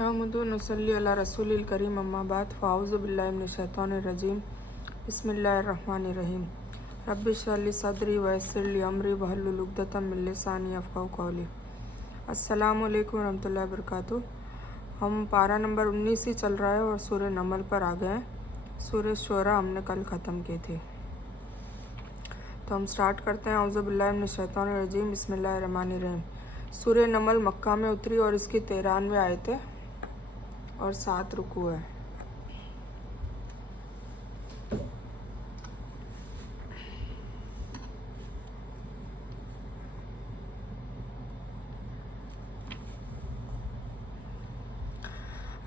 अहमदु नसल्ली अला रसूलिल करीम अम्मा बाद फ़ाऊज़ु बिल्लाहि मिनश शैतानिर रजीम बिस्मिल्लाहिर रहमानिर रहीम रब्बि इश्रह ली सदरी व यस्सिर ली अमरी वहलुल उक़दतम मिन लिसानी यफ़क़हू क़ौली। अस्सलामु अलैकुम रहमतुल्लाहि व बरकातुहू। हम पारा नंबर 19 ही चल रहा है और सूरह नमल पर आ गए हैं। सूरह शुरा हमने कल ख़त्म की थी, तो हम स्टार्ट करते हैं। औज़ु बिल्लाहि मिनश शैतानिर रजीम बिस्मिल्लाहिर रहमानिर रहीम। सूरह नमल मक्का में उतरी और इसकी 93 आयतें और 7 रुकू है।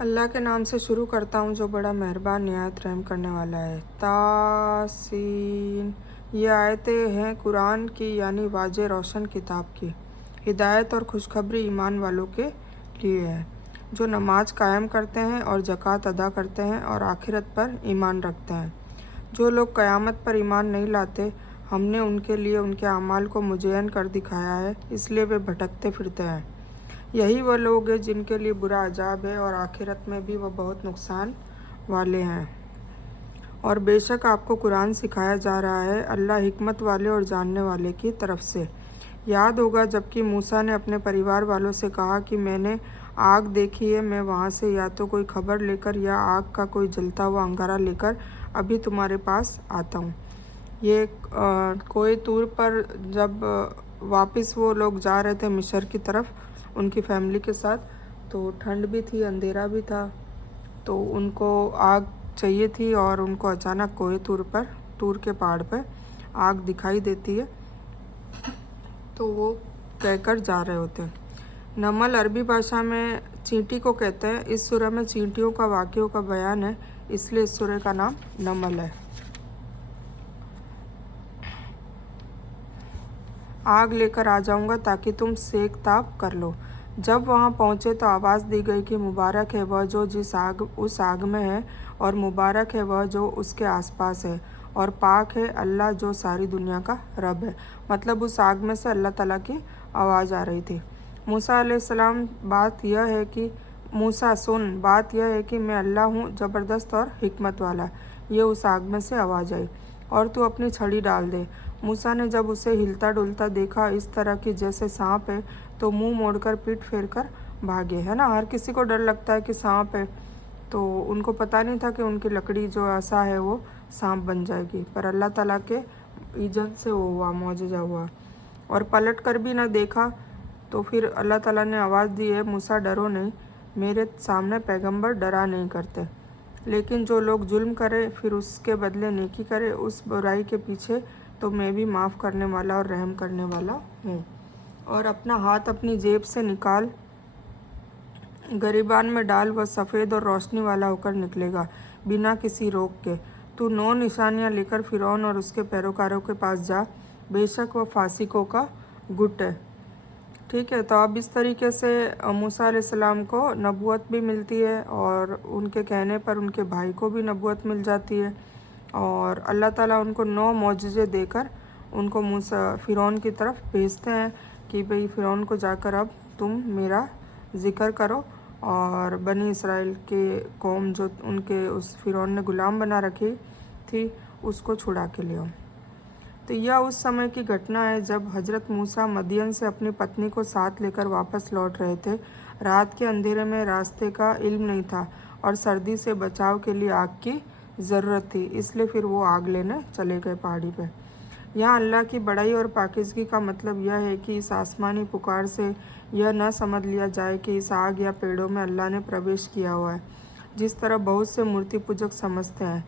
अल्लाह के नाम से शुरू करता हूँ जो बड़ा मेहरबान निहायत रहम करने वाला है। तासीन, ये आयतें हैं कुरान की यानी वाज़े रोशन किताब की। हिदायत और खुशखबरी ईमान वालों के लिए है जो नमाज कायम करते हैं और ज़कात अदा करते हैं और आखिरत पर ईमान रखते हैं। जो लोग क़यामत पर ईमान नहीं लाते, हमने उनके लिए उनके अमाल को मुज़य्यन कर दिखाया है, इसलिए वे भटकते फिरते हैं। यही वह लोग हैं जिनके लिए बुरा अजाब है और आखिरत में भी वह बहुत नुकसान वाले हैं। और बेशक आपको कुरान सिखाया जा रहा है अल्लाह हिकमत वाले और जानने वाले की तरफ से। याद होगा जबकि मूसा ने अपने परिवार वालों से कहा कि मैंने आग देखी है, मैं वहाँ से या तो कोई खबर लेकर या आग का कोई जलता हुआ अंगारा लेकर अभी तुम्हारे पास आता हूँ। ये कोई तूर पर जब वापस वो लोग जा रहे थे मिस्र की तरफ उनकी फैमिली के साथ, तो ठंड भी थी, अंधेरा भी था, तो उनको आग चाहिए थी और उनको अचानक कोई तूर के पहाड़ पर आग दिखाई देती है, तो वो कहकर जा रहे होते हैं। नमल अरबी भाषा में चींटी को कहते हैं। इस सूरह में चींटियों का वाक़ियों का बयान है, इसलिए इस सूरह का नाम नमल है। आग लेकर आ जाऊंगा ताकि तुम सेक ताप कर लो। जब वहां पहुंचे तो आवाज़ दी गई कि मुबारक है वह जो उस आग में है, और मुबारक है वह जो उसके आसपास है, और पाक है अल्लाह जो सारी दुनिया का रब है। मतलब उस आग में से अल्लाह ताला की आवाज़ आ रही थी। मूसा अलैहिस्सलाम मूसा सुन, बात यह है कि मैं अल्लाह हूँ ज़बरदस्त और हिकमत वाला। ये उस आग में से आवाज़ आई, और तू अपनी छड़ी डाल दे। मूसा ने जब उसे हिलता डुलता देखा इस तरह की जैसे सांप है, तो मुंह मोड़कर पीठ फेर कर भागे। है ना, हर किसी को डर लगता है कि सांप है, तो उनको पता नहीं था कि उनकी लकड़ी जो आसा है वो सांप बन जाएगी, पर अल्लाह ताला के इज़्ज़त से वो हुआ, मौजज़ा हुआ। और पलट कर भी न देखा, तो फिर अल्लाह ताला ने आवाज़ दी है मूसा डरो नहीं, मेरे सामने पैगंबर डरा नहीं करते। लेकिन जो लोग जुल्म करे फिर उसके बदले नेकी करे, उस बुराई के पीछे तो मैं भी माफ़ करने वाला और रहम करने वाला हूँ। और अपना हाथ अपनी जेब से निकाल, गरीबान में डाल, वह सफ़ेद और रोशनी वाला होकर निकलेगा बिना किसी रोक के। तू 9 निशानियाँ लेकर फ़िरौन और उसके पैरोकारों के पास जा, बेशक वह फासिकों का गुट है। ठीक है, तो अब इस तरीके से मूसा अलैहिस्सलाम को नबूवत भी मिलती है और उनके कहने पर उनके भाई को भी नबूवत मिल जाती है, और अल्लाह ताला उनको 9 मौजज़े देकर उनको फ़िरौन की तरफ भेजते हैं कि भाई फ़िरौन को जाकर अब तुम मेरा ज़िक्र करो और बनी इसराइल के कौम जो उनके उस फ़िरौन ने ग़ुलाम बना रखी थी उसको छुड़ा के ले आओ। तो यह उस समय की घटना है जब हज़रत मूसा मदियन से अपनी पत्नी को साथ लेकर वापस लौट रहे थे। रात के अंधेरे में रास्ते का इल्म नहीं था और सर्दी से बचाव के लिए आग की ज़रूरत थी, इसलिए फिर वो आग लेने चले गए पहाड़ी पे। यहाँ अल्लाह की बड़ाई और पाकीज़गी का मतलब यह है कि इस आसमानी पुकार से यह न समझ लिया जाए कि इस आग या पेड़ों में अल्लाह ने प्रवेश किया हुआ है, जिस तरह बहुत से मूर्ति पूजक समझते हैं।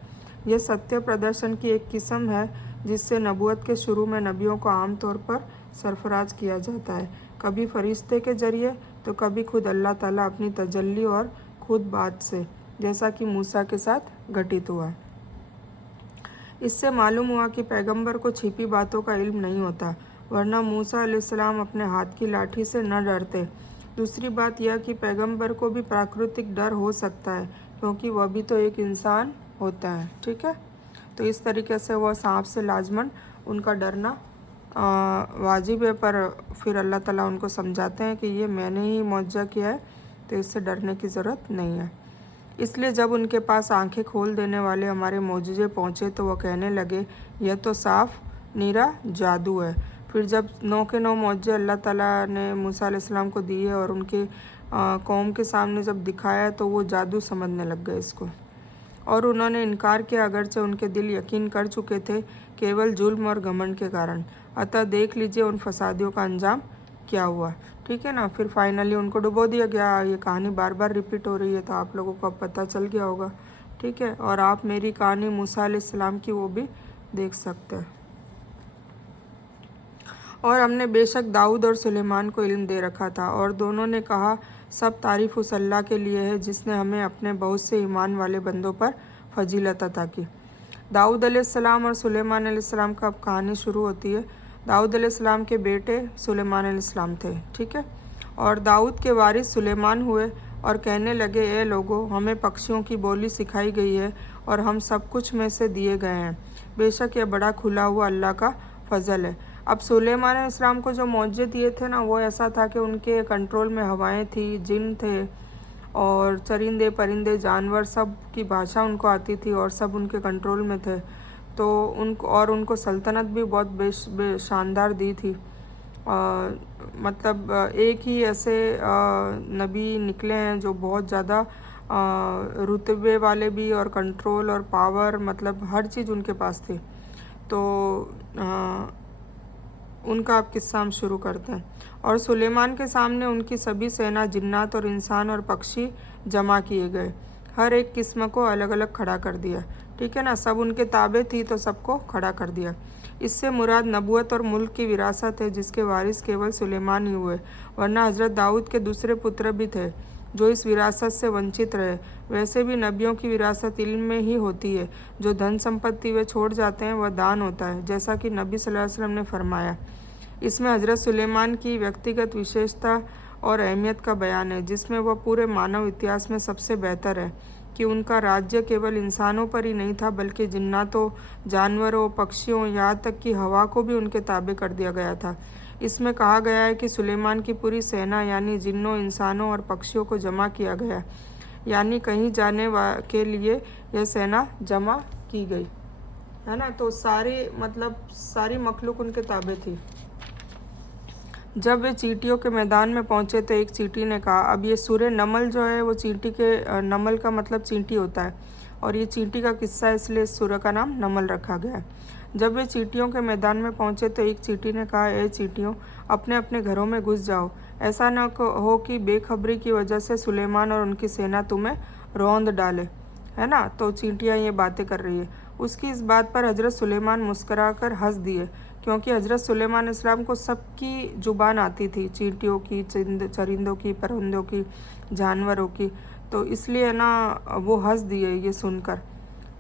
यह सत्य प्रदर्शन की एक किस्म है जिससे नबूवत के शुरू में नबियों को आमतौर पर सरफराज किया जाता है, कभी फरिश्ते के ज़रिए तो कभी खुद अल्लाह ताला अपनी तजल्ली और खुद बात से, जैसा कि मूसा के साथ घटित हुआ। इससे मालूम हुआ कि पैगंबर को छिपी बातों का इल्म नहीं होता, वरना मूसा अलैहिस्सलाम अपने हाथ की लाठी से न डरते। दूसरी बात यह कि पैगंबर को भी प्राकृतिक डर हो सकता है, क्योंकि वह भी तो एक इंसान होता है। ठीक है, तो इस तरीके से वह सांप से लाजमन उनका डरना वाजिब है, पर फिर अल्लाह ताला उनको समझाते हैं कि ये मैंने ही मौजज़ा किया है, तो इससे डरने की ज़रूरत नहीं है। इसलिए जब उनके पास आंखें खोल देने वाले हमारे मौजूजे पहुँचे तो वह कहने लगे, यह तो साफ नीरा जादू है। फिर जब 9 के 9 मौजे अल्लाह ताला ने मूसा अलैहिस्सलाम को दिए और उनके कौम के सामने जब दिखाया तो वो जादू समझने लग गए इसको, और उन्होंने इनकार किया, अगरचे उनके दिल यकीन कर चुके थे, केवल जुल्म और घमंड के कारण। अतः देख लीजिए उन फसादियों का अंजाम क्या हुआ। ठीक है ना। फिर फाइनली उनको डुबो दिया गया। ये कहानी बार बार रिपीट हो रही है तो आप लोगों को अब पता चल गया होगा। ठीक है। और आप मेरी कहानी मूसा अलैहिस्सलाम की वो भी देख सकते हैं। और हमने बेशक दाऊद और सुलेमान को इल्म दे रखा था, और दोनों ने कहा, सब तारीफ़ उस अल्लाह के लिए है जिसने हमें अपने बहुत से ईमान वाले बंदों पर फजीलत अता की। दाऊद अलैहिस्सलाम और सुलेमान अलैहिस्सलाम का अब कहानी शुरू होती है। दाऊद अलैहिस्सलाम के बेटे सुलेमान अलैहिस्सलाम थे। ठीक है। और दाऊद के वारिस सुलेमान हुए और कहने लगे, ए लोगों, हमें पक्षियों की बोली सिखाई गई है और हम सब कुछ में से दिए गए हैं। बेशक यह बड़ा खुला हुआ अल्लाह का फजल है। अब सुलेमान अलैहिस्सलाम को जो मौजे दिए थे ना, वो ऐसा था कि उनके कंट्रोल में हवाएं थी, जिन थे, और चरिंदे परिंदे जानवर सब की भाषा उनको आती थी और सब उनके कंट्रोल में थे। तो उनको सल्तनत भी बहुत शानदार दी थी। मतलब एक ही ऐसे नबी निकले हैं जो बहुत ज़्यादा रुतबे वाले भी, और कंट्रोल और पावर, मतलब हर चीज़ उनके पास थी। तो उनका अब किस्सा हम शुरू करते हैं। और सुलेमान के सामने उनकी सभी सेना, जिन्नात और इंसान और पक्षी जमा किए गए। हर एक किस्म को अलग अलग खड़ा कर दिया। ठीक है ना। सब उनके ताबे थी तो सबको खड़ा कर दिया। इससे मुराद नबूवत और मुल्क की विरासत है जिसके वारिस केवल सुलेमान ही हुए, वरना हज़रत दाऊद के दूसरे पुत्र भी थे जो इस विरासत से वंचित रहे। वैसे भी नबियों की विरासत इल्म में ही होती है। जो धन संपत्ति वे छोड़ जाते हैं वह दान होता है, जैसा कि नबी सल्लल्लाहु अलैहि वसल्लम ने फरमाया। इसमें हज़रत सुलेमान की व्यक्तिगत विशेषता और अहमियत का बयान है, जिसमें वह पूरे मानव इतिहास में सबसे बेहतर है कि उनका राज्य केवल इंसानों पर ही नहीं था, बल्कि जिन्नातों, जानवरों, पक्षियों, यहाँ तक कि हवा को भी उनके ताबे कर दिया गया था। इसमें कहा गया है कि सुलेमान की पूरी सेना यानी जिन्नों, इंसानों और पक्षियों को जमा किया गया, यानी कहीं जाने के लिए यह सेना जमा की गई, है ना। तो सारी मखलूक उनके ताबे थी। जब वे चींटियों के मैदान में पहुंचे तो एक चींटी ने कहा, अब ये सूर्य नमल जो है वो चींटी के नमल का मतलब चींटी होता है, और ये चींटी का किस्सा है, इसलिए इस सूर्य का नाम नमल रखा गया है। जब वे चींटियों के मैदान में पहुंचे तो एक चींटी ने कहा, ए चींटियों, अपने अपने घरों में घुस जाओ। ऐसा न हो कि बेखबरी की वजह से सुलेमान और उनकी सेना तुम्हें रौंद डाले, है ना। तो चींटियाँ ये बातें कर रही है। उसकी इस बात पर हज़रत सुलेमान मुस्कराकर हंस दिए, क्योंकि हज़रत सुलेमान इस्लाम को सबकी ज़ुबान आती थी, चींटियों की, चरिंदों की, परिंदों की, जानवरों की। तो इसलिए ना वो हंस दिए ये सुनकर।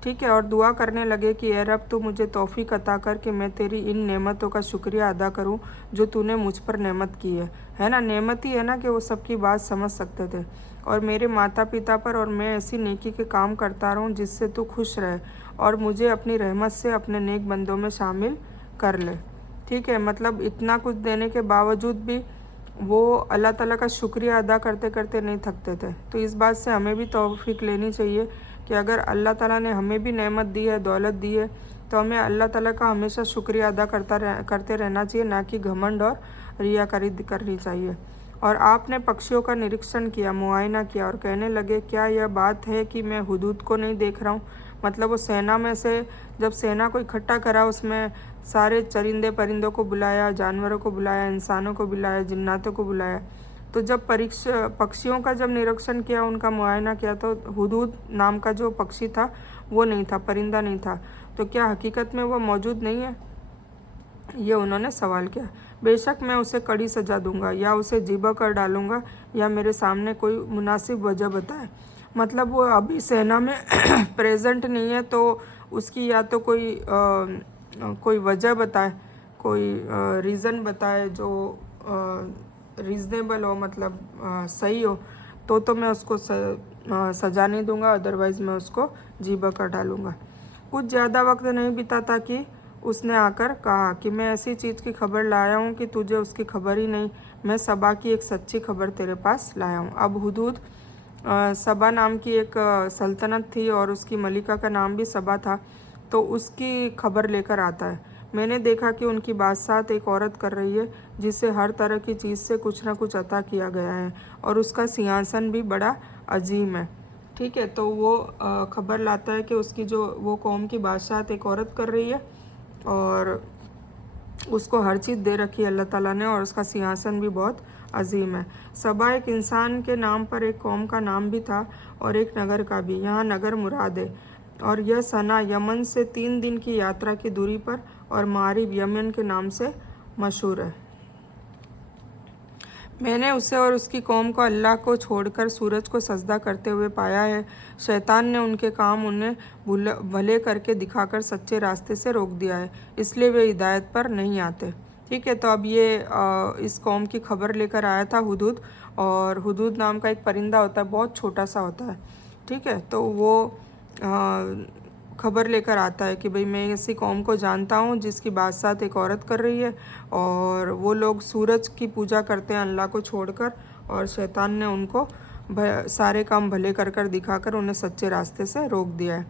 ठीक है। और दुआ करने लगे कि ए रब, तू मुझे तौफीक अता कर कि मैं तेरी इन नेमतों का शुक्रिया अदा करूं जो तूने मुझ पर नेमत की है ना। नेमत ही है ना कि वो सबकी बात समझ सकते थे, और मेरे माता पिता पर, और मैं ऐसी नेकी के काम करता रहूं जिससे तू खुश रहे, और मुझे अपनी रहमत से अपने नेक बंदों में शामिल कर ले। ठीक है। मतलब इतना कुछ देने के बावजूद भी वो अल्लाह ताला का शुक्रिया अदा करते करते नहीं थकते थे। तो इस बात से हमें भी तौफीक लेनी चाहिए कि अगर अल्लाह ताला ने हमें भी नेमत दी है, दौलत दी है, तो हमें अल्लाह ताला का हमेशा शुक्रिया अदा करते रहना चाहिए, ना कि घमंड और रियाकारी करनी चाहिए। और आपने पक्षियों का निरीक्षण किया, मुआयना किया, और कहने लगे, क्या यह बात है कि मैं हुदूद को नहीं देख रहा हूँ। मतलब वो सेना में से जब सेना को इकट्ठा करा, उसमें सारे चरिंदे परिंदों को बुलाया, जानवरों को बुलाया, इंसानों को बुलाया, जिन्नातों को बुलाया। तो जब पक्षियों का जब निरीक्षण किया, उनका मुआयना किया, तो हुदूद नाम का जो पक्षी था वो नहीं था, परिंदा नहीं था। तो क्या हकीकत में वो मौजूद नहीं है, ये उन्होंने सवाल किया। बेशक मैं उसे कड़ी सज़ा दूंगा, या उसे ज़िबा कर डालूंगा, या मेरे सामने कोई मुनासिब वजह बताए। मतलब वो अभी सेना में प्रेजेंट नहीं है, तो उसकी या तो कोई वजह बताए, कोई रीज़न बताए जो रीज़नेबल हो, मतलब सही हो, तो मैं उसको सज़ा नहीं दूंगा, अदरवाइज़ मैं उसको ज़िबा कर डालूंगा। कुछ ज़्यादा वक्त नहीं बीता था कि उसने आकर कहा कि मैं ऐसी चीज़ की खबर लाया हूँ कि तुझे उसकी खबर ही नहीं। मैं सबा की एक सच्ची खबर तेरे पास लाया हूँ। अब हुदूद सबा नाम की एक सल्तनत थी और उसकी मलिका का नाम भी सबा था, तो उसकी खबर लेकर आता है। मैंने देखा कि उनकी बादशाहत एक औरत कर रही है जिसे हर तरह की चीज़ से कुछ ना कुछ अता किया गया है और उसका सिंहासन भी बड़ा अजीम है। ठीक है, तो वो खबर लाता है कि उसकी जो वो कौम की बादशाहत एक औरत कर रही है और उसको हर चीज़ दे रखी है अल्लाह ताला ने और उसका सिंहासन भी बहुत अजीम है। सबा एक इंसान के नाम पर एक कौम का नाम भी था और एक नगर का भी। यहाँ नगर मुराद है और यह सना यमन से 3 दिन की यात्रा की दूरी पर और मारिब यमन के नाम से मशहूर है। मैंने उसे और उसकी कौम को अल्लाह को छोड़कर सूरज को सजदा करते हुए पाया है। शैतान ने उनके काम उन्हें भले करके दिखाकर सच्चे रास्ते से रोक दिया है, इसलिए वे हिदायत पर नहीं आते। ठीक है, तो अब ये इस कौम की खबर लेकर आया था हुदूद, और हुदूद नाम का एक परिंदा होता है, बहुत छोटा सा होता है। ठीक है, तो वो खबर लेकर आता है कि भाई मैं ऐसी कौम को जानता हूँ जिसकी बादशाहत एक औरत कर रही है और वो लोग सूरज की पूजा करते हैं अल्लाह को छोड़कर, और शैतान ने उनको सारे काम भले कर कर दिखाकर उन्हें सच्चे रास्ते से रोक दिया है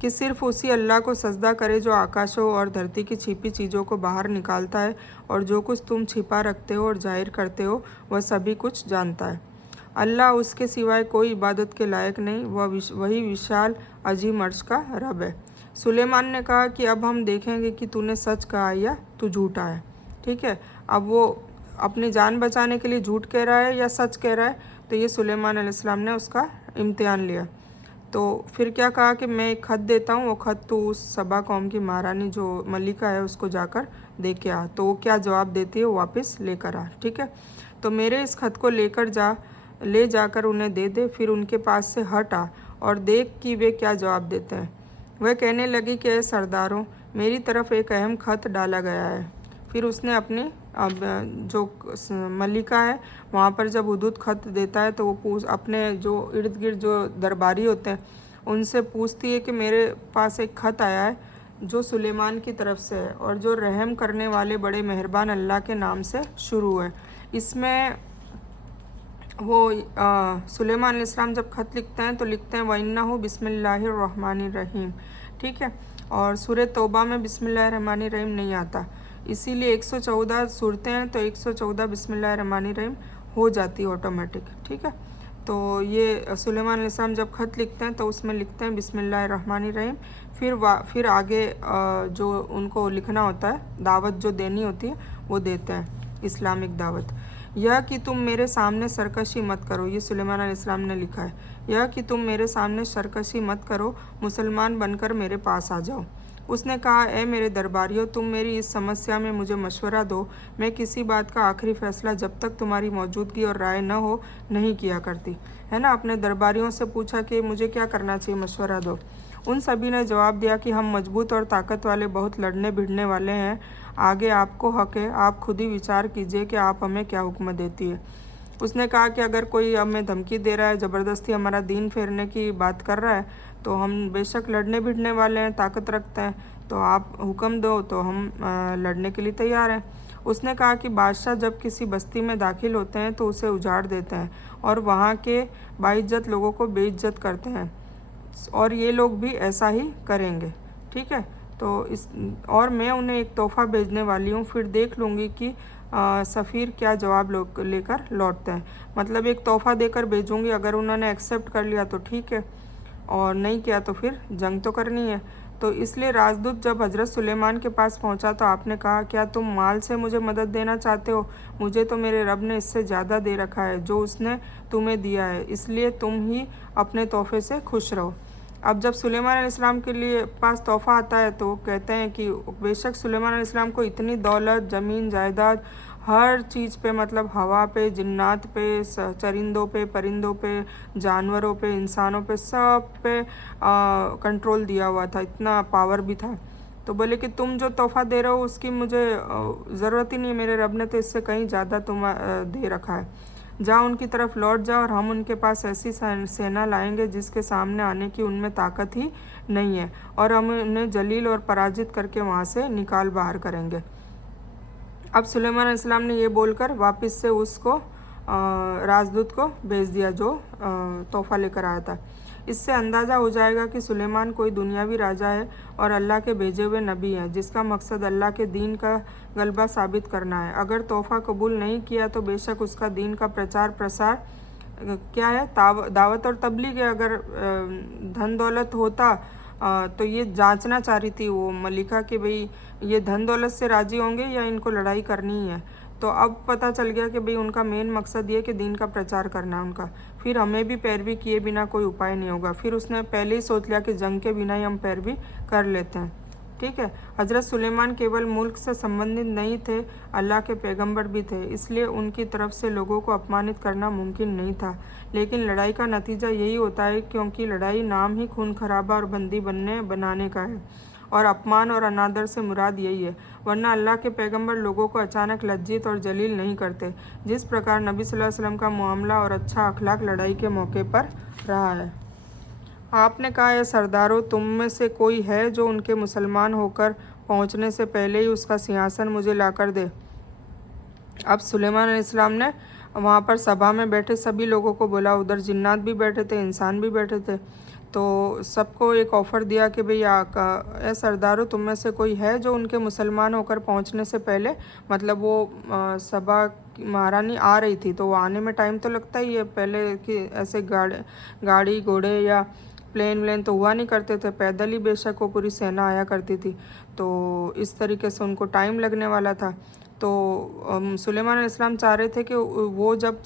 कि सिर्फ उसी अल्लाह को सजदा करे जो आकाशों और धरती की छिपी चीज़ों को बाहर निकालता है, और जो कुछ तुम छिपा रखते हो और जाहिर करते हो वह सभी कुछ जानता है। अल्लाह, उसके सिवाय कोई इबादत के लायक नहीं, वही विशाल अजीम अर्श का रब है। सुलेमान ने कहा कि अब हम देखेंगे कि तूने सच कहा या तू झूठा है। ठीक है, अब वो अपनी जान बचाने के लिए झूठ कह रहा है या सच कह रहा है, तो ये सुलेमान अलैहिस्सलाम ने उसका इम्तिहान लिया। तो फिर क्या कहा कि मैं एक ख़त देता हूँ, वो ख़त तो उस सबा कौम की महारानी जो मलिका है उसको जाकर दे के आ, तो वो क्या जवाब देती है वो वापस लेकर आ। ठीक है, तो मेरे इस ख़त को ले जाकर उन्हें दे दे, फिर उनके पास से हट आ और देख कि वे क्या जवाब देते हैं। वह कहने लगी कि सरदारों, मेरी तरफ एक अहम ख़त डाला गया है। फिर उसने अपनी जो मलिका है वहाँ पर जब हुदूद ख़त देता है तो वो अपने जो इर्द गिर्द जो दरबारी होते हैं उनसे पूछती है कि मेरे पास एक ख़त आया है जो सुलेमान की तरफ से है और जो रहम करने वाले बड़े मेहरबान अल्लाह के नाम से शुरू है। इसमें वो सुलेमान अलैहिस्सलाम जब ख़त लिखते हैं तो लिखते हैं वइन्नहु बिस्मिल्लाहिर्रहमानिर्रहीम। ठीक है, और सूरह तौबा में बिस्मिल्लाहिर्रहमानिर्रहीम नहीं आता, इसीलिए 114 सूरतें हैं तो 114 बिस्मिल्लाहिर्रहमानिर्रहीम हो जाती है ऑटोमेटिक। ठीक है, तो ये सुलेमान अलैहिस्सलाम जब ख़त लिखते हैं तो उसमें लिखते हैं बिस्मिल्लाहिर्रहमानिर्रहीम। फिर आगे जो उनको लिखना होता है, दावत जो देनी होती है वो देते हैं, इस्लामिक दावत। यह कि तुम मेरे सामने सरकशी मत करो, ये सुलेमान अलैहिस्सलाम ने लिखा है। यह कि तुम मेरे सामने सरकशी मत करो, मुसलमान बनकर मेरे पास आ जाओ। उसने कहा, ए मेरे दरबारियों, तुम मेरी इस समस्या में मुझे मशवरा दो। मैं किसी बात का आखिरी फैसला जब तक तुम्हारी मौजूदगी और राय न हो नहीं किया करती। है ना, अपने दरबारियों से पूछा कि मुझे क्या करना चाहिए, मशवरा दो। उन सभी ने जवाब दिया कि हम मजबूत और ताकत वाले, बहुत लड़ने भिड़ने वाले हैं। आगे आपको हक है, आप खुद ही विचार कीजिए कि आप हमें क्या हुक्म देती है। उसने कहा कि अगर कोई हमें धमकी दे रहा है, ज़बरदस्ती हमारा दीन फेरने की बात कर रहा है, तो हम बेशक लड़ने भिड़ने वाले हैं, ताकत रखते हैं, तो आप हुक्म दो तो हम लड़ने के लिए तैयार हैं। उसने कहा कि बादशाह जब किसी बस्ती में दाखिल होते हैं तो उसे उजाड़ देते हैं और वहाँ के बाइज्जत लोगों को बेइज्जत करते हैं, और ये लोग भी ऐसा ही करेंगे। ठीक है, तो और मैं उन्हें एक तोहफ़ा भेजने वाली हूँ, फिर देख लूँगी कि सफ़ीर क्या जवाब लेकर लौटते हैं। मतलब एक तोहफ़ा देकर भेजूँगी, अगर उन्होंने एक्सेप्ट कर लिया तो ठीक है, और नहीं किया तो फिर जंग तो करनी है। तो इसलिए राजदूत जब हज़रत सुलेमान के पास पहुंचा तो आपने कहा, क्या तुम माल से मुझे मदद देना चाहते हो? मुझे तो मेरे रब ने इससे ज़्यादा दे रखा है जो उसने तुम्हें दिया है, इसलिए तुम ही अपने तोहफे से खुश रहो। अब जब सुलेमान अलैहिस्सलाम के लिए पास तोहफ़ा आता है तो कहते हैं कि बेशक सुलेमान अलैहिस्सलाम को इतनी दौलत, ज़मीन जायदाद, हर चीज़ पे, मतलब हवा पे, जिन्नात पे, चरिंदों पे, परिंदों पे, जानवरों पे, इंसानों पे, सब पे कंट्रोल दिया हुआ था, इतना पावर भी था। तो बोले कि तुम जो तोहफ़ा दे रहे हो उसकी मुझे ज़रूरत ही नहीं है, मेरे रब ने तो इससे कहीं ज़्यादा तुम दे रखा है। जाओ, उनकी तरफ लौट जाओ और हम उनके पास ऐसी सेना लाएंगे जिसके सामने आने की उनमें ताकत ही नहीं है, और हम उन्हें जलील और पराजित करके वहाँ से निकाल बाहर करेंगे। अब सुलेमान अलैहिस्सलाम ने ये बोलकर वापस से उसको राजदूत को भेज दिया जो तोहफा लेकर आया था। इससे अंदाज़ा हो जाएगा कि सुलेमान कोई दुनियावी राजा है और अल्लाह के भेजे हुए नबी हैं, जिसका मकसद अल्लाह के दीन का गलबा साबित करना है। अगर तोहफा कबूल नहीं किया तो बेशक उसका दीन का प्रचार प्रसार क्या है, दावत और तबलीग है। अगर धन दौलत होता तो ये जांचना चाह रही थी वो मलिका कि भाई ये धन दौलत से राज़ी होंगे या इनको लड़ाई करनी है। तो अब पता चल गया कि भाई उनका मेन मकसद ये कि दीन का प्रचार करना है उनका। फिर हमें भी पैरवी किए बिना कोई उपाय नहीं होगा। फिर उसने पहले ही सोच लिया कि जंग के बिना ही हम पैरवी कर लेते हैं। ठीक है। हज़रत सुलेमान केवल मुल्क से संबंधित नहीं थे, अल्लाह के पैगंबर भी थे, इसलिए उनकी तरफ से लोगों को अपमानित करना मुमकिन नहीं था। लेकिन लड़ाई का नतीजा यही होता है, क्योंकि लड़ाई नाम ही खून खराबा और बंदी बनाने का है, और अपमान और अनादर से मुराद यही है। वरना अल्लाह के पैगंबर लोगों को अचानक लज्जित और जलील नहीं करते, जिस प्रकार नबी सल्लल्लाहु अलैहि वसल्लम का मामला और अच्छा अखलाक लड़ाई के मौके पर रहा है। आपने कहा है सरदारों, तुम में से कोई है जो उनके मुसलमान होकर पहुंचने से पहले ही उसका सिंहासन मुझे लाकर दे। अब सुलेमान अलैहिस्सलाम ने वहाँ पर सभा में बैठे सभी लोगों को बोला, उधर जिन्नात भी बैठे थे, इंसान भी बैठे थे, तो सबको एक ऑफ़र दिया कि भाई ए सरदारों, तुम में से कोई है जो उनके मुसलमान होकर पहुंचने से पहले, मतलब वो सभा महारानी आ रही थी तो वो आने में टाइम तो लगता ही है, पहले कि ऐसे गाड़ी घोड़े या प्लेन तो हुआ नहीं करते थे, पैदल ही बेशक वो पूरी सेना आया करती थी, तो इस तरीके से उनको टाइम लगने वाला था। तो सुलेमान अलैहिस्सलाम चाह रहे थे कि वो जब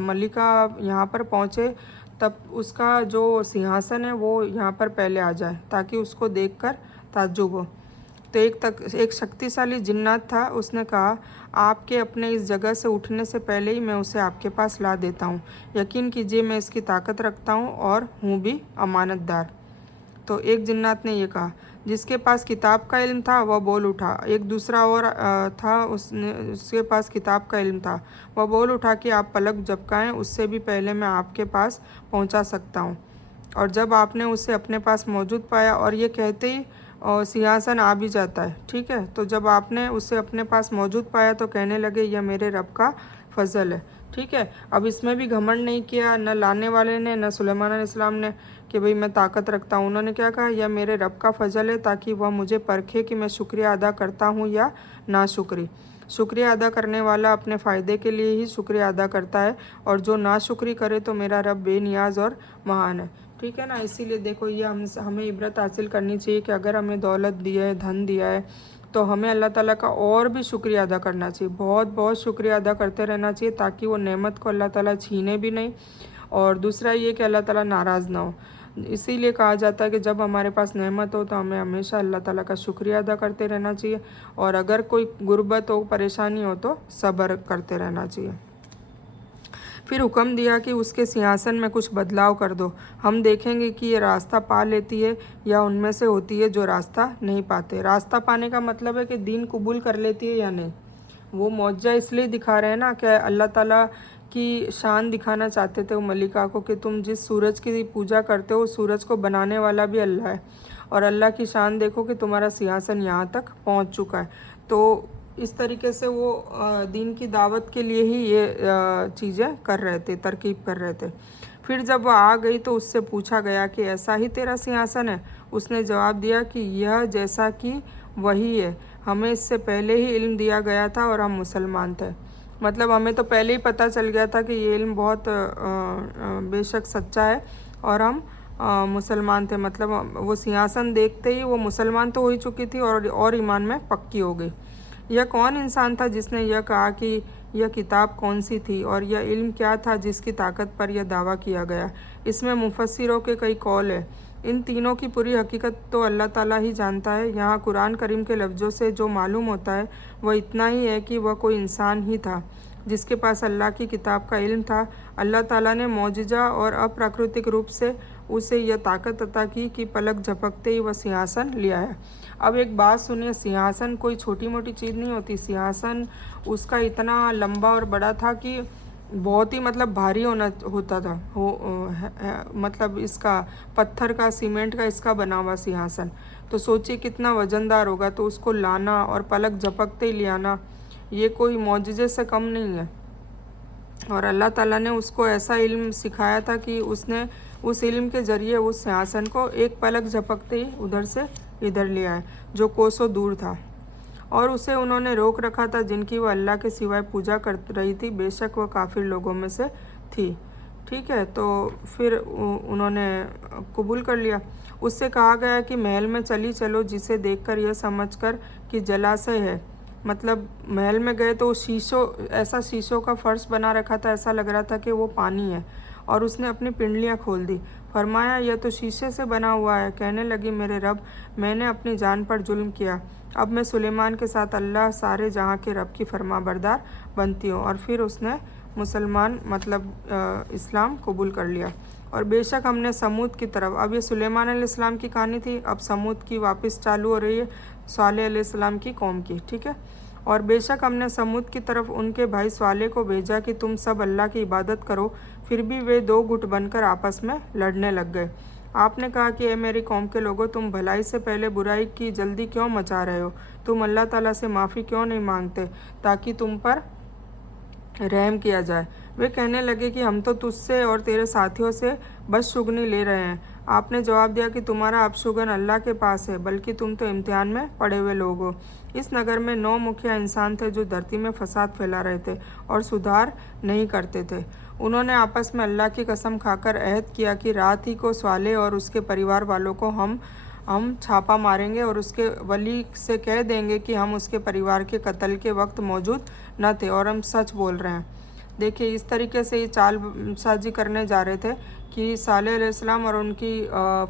मलिका यहाँ पर पहुँचे तब उसका जो सिंहासन है वो यहाँ पर पहले आ जाए, ताकि उसको देखकर ताज्जुब हो। तो एक शक्तिशाली जिन्नात था, उसने कहा, आपके अपने इस जगह से उठने से पहले ही मैं उसे आपके पास ला देता हूँ। यकीन कीजिए मैं इसकी ताकत रखता हूँ और हूँ भी अमानतदार। तो एक जिन्नात ने ये कहा। जिसके पास किताब का इल्म था वह बोल उठा। एक दूसरा और था, उसके पास किताब का इल्म था, वह बोल उठा कि आप पलक झपकाएं, उससे भी पहले मैं आपके पास पहुंचा सकता हूं। और जब आपने उसे अपने पास मौजूद पाया, और ये कहते ही सिंहासन आ भी जाता है। ठीक है। तो जब आपने उसे अपने पास मौजूद पाया तो कहने लगे, यह मेरे रब का फजल है। ठीक है। अब इसमें भी घमंड नहीं किया, न लाने वाले ने न सुलेमान अलैहिस्सलाम ने, कि भाई मैं ताकत रखता हूँ। उन्होंने क्या कहा, यह मेरे रब का फजल है, ताकि वह मुझे परखे कि मैं शुक्रिया अदा करता हूँ या ना शुक्री। शुक्रिया अदा करने वाला अपने फ़ायदे के लिए ही शुक्रिया अदा करता है, और जो ना शुक्री करे तो मेरा रब बेनियाज और महान है। ठीक है ना। इसीलिए देखो, ये हमें इबरत हासिल करनी चाहिए कि अगर हमें दौलत दिया है, धन दिया है, तो हमें अल्लाह ताला का और भी शुक्रिया अदा करना चाहिए, बहुत बहुत शुक्रिया अदा करते रहना चाहिए, ताकि वो नेमत को अल्लाह ताला छीने भी नहीं। और दूसरा ये कि अल्लाह ताला नाराज़ ना हो। इसीलिए कहा जाता है कि जब हमारे पास नेमत हो तो हमें हमेशा अल्लाह ताला का शुक्रिया अदा करते रहना चाहिए, और अगर कोई गुर्बत हो, परेशानी हो, तो सब्र करते रहना चाहिए। फिर हुक्म दिया कि उसके सिंहासन में कुछ बदलाव कर दो। हम देखेंगे कि ये रास्ता पा लेती है या उनमें से होती है जो रास्ता नहीं पाते। रास्ता पाने का मतलब है कि दीन कबूल कर लेती है या नहीं। वो मौजज़ा इसलिए दिखा रहे हैं ना कि अल्लाह ताला की शान दिखाना चाहते थे वो मलिका को, कि तुम जिस सूरज की पूजा करते हो, सूरज को बनाने वाला भी अल्लाह है, और अल्लाह की शान देखो कि तुम्हारा सिंहासन यहाँ तक पहुँच चुका है। तो इस तरीके से वो दीन की दावत के लिए ही ये चीज़ें कर रहे थे, तरकीब कर रहे थे। फिर जब वह आ गई तो उससे पूछा गया कि ऐसा ही तेरा सिंहासन है? उसने जवाब दिया कि यह जैसा कि वही है, हमें इससे पहले ही इल्म दिया गया था और हम मुसलमान थे। मतलब हमें तो पहले ही पता चल गया था कि ये इल्म बहुत बेशक सच्चा है, और हम मुसलमान थे। मतलब वो सिंहासन देखते ही वो मुसलमान तो हो ही चुकी थी और ईमान में पक्की हो गई। यह कौन इंसान था जिसने यह कहा कि यह किताब कौन सी थी, और यह इल्म क्या था जिसकी ताकत पर यह दावा किया गया? इसमें मुफस्सिरों के कई कौल है। इन तीनों की पूरी हकीकत तो अल्लाह ताला ही जानता है। यहाँ कुरान करीम के लफ्ज़ों से जो मालूम होता है वह इतना ही है कि वह कोई इंसान ही था जिसके पास अल्लाह की किताब का इल्म था। अल्लाह ताला ने मौजिज़ा और अप्राकृतिक रूप से उसे यह ताकत अता की कि पलक झपकते ही वह सिंहासन लिया है। अब एक बात सुनिए, सिंहासन कोई छोटी मोटी चीज़ नहीं होती। सिंहासन उसका इतना लंबा और बड़ा था कि बहुत ही मतलब भारी होता था मतलब इसका पत्थर का, सीमेंट का इसका बना हुआ सिंहासन। तो सोचिए कितना वज़नदार होगा। तो उसको लाना और पलक झपकते ही ले आना, ये कोई मौजज़े से कम नहीं है। और अल्लाह ताला ने उसको ऐसा इल्म सिखाया था कि उसने उस इल्म के ज़रिए उस सिंहासन को एक पलक झपकते ही उधर से इधर ले आए, जो कोसों दूर था। और उसे उन्होंने रोक रखा था जिनकी वह अल्लाह के सिवाय पूजा कर रही थी, बेशक वह काफिर लोगों में से थी। ठीक है, तो फिर उन्होंने कबूल कर लिया। उससे कहा गया कि महल में चली चलो, जिसे देखकर यह समझकर कि जलाशय है, मतलब महल में गए तो ऐसा शीशों का फर्श बना रखा था, ऐसा लग रहा था कि वो पानी है। और उसने अपनी पिंडलियाँ खोल दी, फरमाया यह तो शीशे से बना हुआ है। कहने लगी, मेरे रब, मैंने अपनी जान पर जुल्म किया, अब मैं सुलेमान के साथ अल्लाह सारे जहाँ के रब की फरमाबरदार बनती हूँ। और फिर उसने मुसलमान मतलब इस्लाम कबूल कर लिया। और बेशक हमने समूद की तरफ, अब ये सुलेमान अलैहिस्सलाम की कहानी थी, अब समूद की वापस चालू हो रही है, सालेह अलैहिस्सलाम की कौम की। ठीक है, और बेशक हमने समूद की तरफ उनके भाई स्वाले को भेजा कि तुम सब अल्लाह की इबादत करो, फिर भी वे दो गुट बनकर आपस में लड़ने लग गए। आपने कहा कि ए मेरी कौम के लोगों, तुम भलाई से पहले बुराई की जल्दी क्यों मचा रहे हो? तुम अल्लाह ताला से माफ़ी क्यों नहीं मांगते ताकि तुम पर रहम किया जाए? वे कहने लगे कि हम तो तुझसे और तेरे साथियों से बदशुगनी ले रहे हैं। आपने जवाब दिया कि तुम्हारा अपशुगन अल्लाह के पास है, बल्कि तुम तो इम्तिहान में पड़े हुए लोग हो। इस नगर में 9 मुखिया इंसान थे जो धरती में फसाद फैला रहे थे और सुधार नहीं करते थे। उन्होंने आपस में अल्लाह की कसम खाकर अहद किया कि रात ही को स्वाले और उसके परिवार वालों को हम छापा मारेंगे और उसके वली से कह देंगे कि हम उसके परिवार के कत्ल के वक्त मौजूद न थे और हम सच बोल रहे हैं। देखिए, इस तरीके से ये चालसाजी करने जा रहे थे कि सालेह अलैहिस्सलाम और उनकी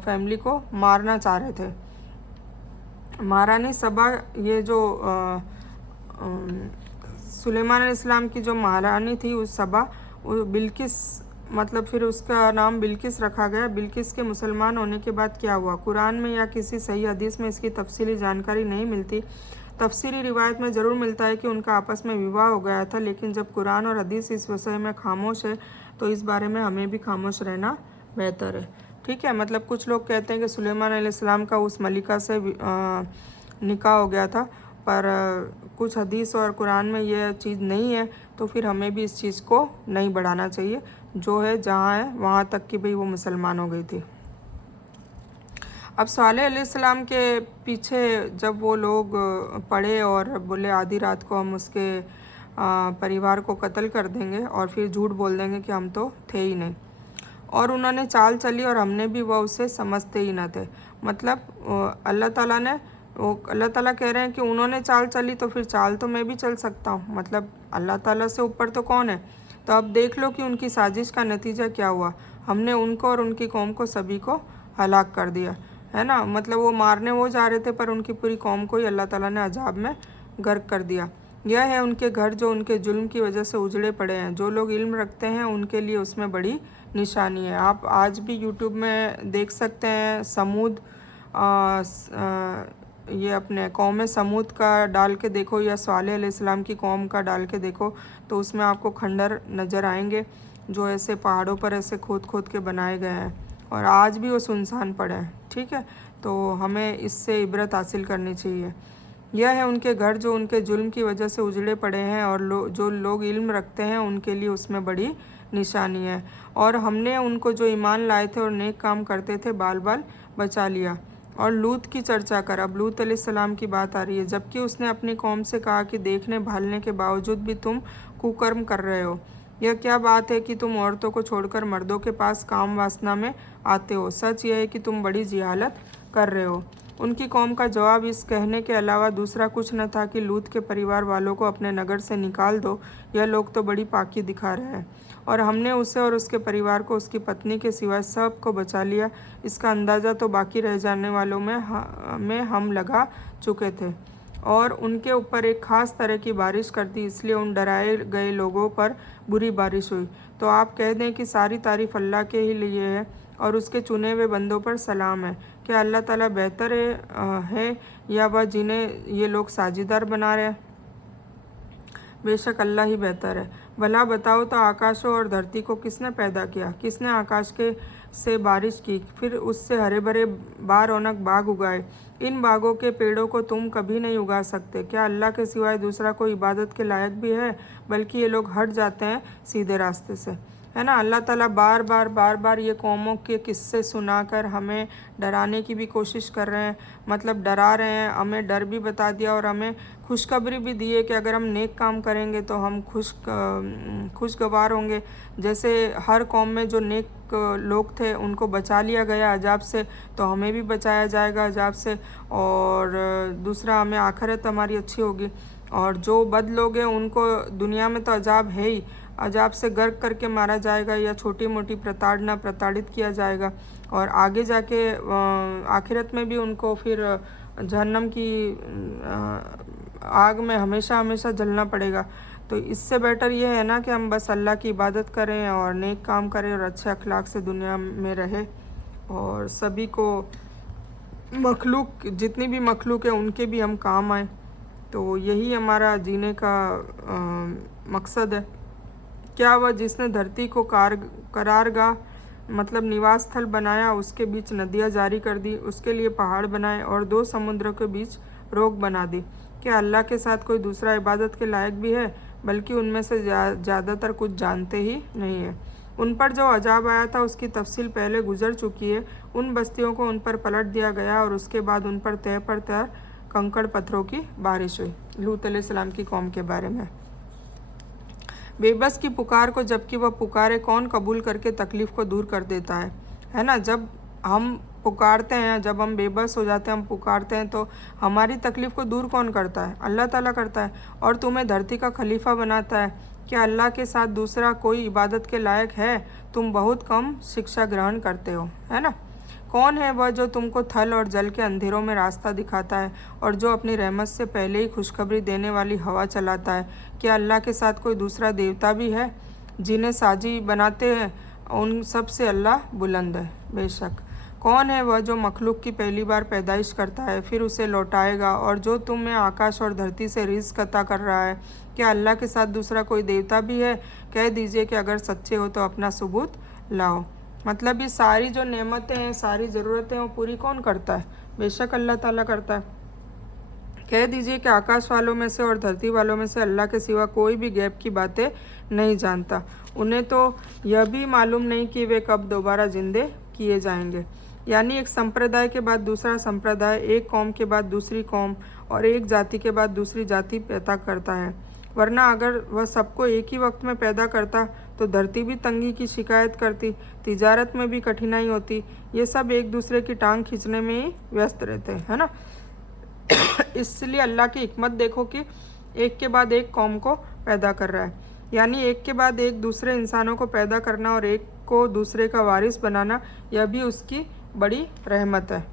फैमिली को मारना चाह रहे थे। मारा नहीं, सबा, ये जो सुलेमान अलैहिस्सलाम की जो महारानी थी, उस सबा, बिल्किस, मतलब फिर उसका नाम बिल्किस रखा गया। बिल्किस के मुसलमान होने के बाद क्या हुआ, कुरान में या किसी सही हदीस में इसकी तफसीली जानकारी नहीं मिलती। तफसीरी रिवायत में ज़रूर मिलता है कि उनका आपस में विवाह हो गया था, लेकिन जब कुरान और हदीस इस विषय में खामोश है तो इस बारे में हमें भी खामोश रहना बेहतर है। ठीक है, मतलब कुछ लोग कहते हैं कि सुलेमान अलैहिस्सलाम का उस मलिका से निकाह हो गया था, पर कुछ हदीस और कुरान में यह चीज़ नहीं है, तो फिर हमें भी इस चीज़ को नहीं बढ़ाना चाहिए। जो है जहाँ है वहाँ तक कि भाई वो मुसलमान हो गई थी। अब सालेह अलैहिस्सलाम के पीछे जब वो लोग पड़े और बोले आधी रात को हम उसके परिवार को कत्ल कर देंगे और फिर झूठ बोल देंगे कि हम तो थे ही नहीं, और उन्होंने चाल चली और हमने भी वह उसे समझते ही न थे। मतलब अल्लाह ताला कह रहे हैं कि उन्होंने चाल चली तो फिर चाल तो मैं भी चल सकता हूँ, मतलब अल्लाह ताला से ऊपर तो कौन है। तो अब देख लो कि उनकी साजिश का नतीजा क्या हुआ, हमने उनको और उनकी कौम को सभी को हलाक कर दिया, है ना। मतलब वो मारने वो जा रहे थे, पर उनकी पूरी कौम को ही अल्लाह ताला ने अजाब में गर्क कर दिया। यह है उनके घर जो उनके जुल्म की वजह से उजड़े पड़े हैं। जो लोग इल्म रखते हैं उनके लिए उसमें बड़ी निशानी है। आप आज भी यूट्यूब में देख सकते हैं, समूद ये अपने कौम समूद का डाल के देखो या सालेह अलैहिस्सलाम की कौम का डाल के देखो, तो उसमें आपको खंडर नज़र आएंगे जो ऐसे पहाड़ों पर ऐसे खोद खोद के बनाए गए हैं, और आज भी वो सुनसान पड़े हैं। ठीक है, तो हमें इससे इबरत हासिल करनी चाहिए। यह है उनके घर जो उनके जुल्म की वजह से उजड़े पड़े हैं, और जो लोग इल्म रखते हैं उनके लिए उसमें बड़ी निशानी है। और हमने उनको जो ईमान लाए थे और नेक काम करते थे बाल बाल बचा लिया। और लूत की चर्चा कर, अब लूत अलैहिस्सलाम की बात आ रही है। जबकि उसने अपनी कौम से कहा कि देखने भालने के बावजूद भी तुम कुकर्म कर रहे हो। यह क्या बात है कि तुम औरतों को छोड़कर मर्दों के पास काम वासना में आते हो। सच यह है कि तुम बड़ी जिहालत कर रहे हो। उनकी कौम का जवाब इस कहने के अलावा दूसरा कुछ न था कि लूत के परिवार वालों को अपने नगर से निकाल दो, यह लोग तो बड़ी पाकी दिखा रहे हैं, और हमने उसे और उसके परिवार को उसकी पत्नी के सिवाय सब को बचा लिया। इसका अंदाज़ा तो बाकी रह जाने वालों में हम लगा चुके थे, और उनके ऊपर एक ख़ास तरह की बारिश कर दी, इसलिए उन डराए गए लोगों पर बुरी बारिश हुई। तो आप कह दें कि सारी तारीफ़ अल्लाह के ही लिए है और उसके चुने हुए बंदों पर सलाम है। क्या अल्लाह ताला बेहतर है या वह जिन्हें ये लोग साझीदार बना रहे हैं? बेशक अल्लाह ही बेहतर है। भला बताओ तो आकाशों और धरती को किसने पैदा किया? किसने आकाश के से बारिश की, फिर उससे हरे भरे बारौनक बाग उगाए? इन बागों के पेड़ों को तुम कभी नहीं उगा सकते। क्या अल्लाह के सिवाय दूसरा कोई इबादत के लायक भी है? बल्कि ये लोग हट जाते हैं सीधे रास्ते से, है ना। अल्लाह ताला बार बार ये कौमों के किस्से सुनाकर हमें डराने की भी कोशिश कर रहे हैं, मतलब डरा रहे हैं। हमें डर भी बता दिया और हमें खुशखबरी भी दी है कि अगर हम नेक काम करेंगे तो हम खुशगवार होंगे। जैसे हर कौम में जो नेक लोग थे उनको बचा लिया गया अजाब से, तो हमें भी बचाया जाएगा अजाब से। और दूसरा, हमें आखिरत हमारी अच्छी होगी। और जो बद लोग हैं उनको दुनिया में तो अजाब है ही, अजाब से गर्क करके मारा जाएगा या छोटी मोटी प्रताड़ना प्रताड़ित किया जाएगा। और आगे जाके आखिरत में भी उनको फिर जहन्नम की आग में हमेशा हमेशा जलना पड़ेगा। तो इससे बेटर ये है ना कि हम बस अल्लाह की इबादत करें और नेक काम करें और अच्छे अखलाक से दुनिया में रहें, और सभी को मखलूक, जितनी भी मखलूक है उनके भी हम काम आए। तो यही हमारा जीने का मकसद है। क्या वह जिसने धरती को करारगाह मतलब निवास स्थल बनाया, उसके बीच नदियाँ जारी कर दी, उसके लिए पहाड़ बनाए और दो समुद्रों के बीच रोक बना दी? क्या अल्लाह के साथ कोई दूसरा इबादत के लायक भी है? बल्कि उनमें से ज़्यादातर कुछ जानते ही नहीं है। उन पर जो अजाब आया था उसकी तफसील पहले गुजर चुकी है। उन बस्तियों को उन पर पलट दिया गया और उसके बाद उन पर तय पर तय कंकड़ पत्थरों की बारिश हुई। लूत अलैहिस्सलाम की कौम के बारे में। बेबस की पुकार को जबकि वह पुकारे कौन कबूल करके तकलीफ़ को दूर कर देता है ना। जब हम पुकारते हैं, जब हम बेबस हो जाते हैं, हम पुकारते हैं, तो हमारी तकलीफ़ को दूर कौन करता है? अल्लाह ताला करता है। और तुम्हें धरती का खलीफा बनाता है। क्या अल्लाह के साथ दूसरा कोई इबादत के लायक है? तुम बहुत कम शिक्षा ग्रहण करते हो, है ना। कौन है वह जो तुमको थल और जल के अंधेरों में रास्ता दिखाता है और जो अपनी रहमत से पहले ही खुशखबरी देने वाली हवा चलाता है? क्या अल्लाह के साथ कोई दूसरा देवता भी है? जिन्हें साजी बनाते हैं उन सब से अल्लाह बुलंद है। बेशक कौन है वह जो मखलूक की पहली बार पैदाइश करता है, फिर उसे लौटाएगा, और जो तुम्हें आकाश और धरती से रिज़्क़ अता कर रहा है? क्या अल्लाह के साथ दूसरा कोई देवता भी है? कह दीजिए कि अगर सच्चे हो तो अपना सबूत लाओ। मतलब ये सारी जो नेमतें हैं, सारी ज़रूरतें वो पूरी कौन करता है? बेशक अल्लाह ताला करता है। कह दीजिए कि आकाश वालों में से और धरती वालों में से अल्लाह के सिवा कोई भी गैब की बातें नहीं जानता। उन्हें तो यह भी मालूम नहीं कि वे कब दोबारा जिंदे किए जाएंगे। यानी एक संप्रदाय के बाद दूसरा संप्रदाय, एक कौम के बाद दूसरी कौम और एक जाति के बाद दूसरी जाति पैदा करता है। वरना अगर वह सबको एक ही वक्त में पैदा करता तो धरती भी तंगी की शिकायत करती, तिजारत में भी कठिनाई होती। ये सब एक दूसरे की टांग खींचने में ही व्यस्त रहते हैं, है ना। इसलिए अल्लाह की हिकमत देखो कि एक के बाद एक कौम को पैदा कर रहा है, यानी एक के बाद एक दूसरे इंसानों को पैदा करना और एक को दूसरे का वारिस बनाना, यह भी उसकी बड़ी रहमत है।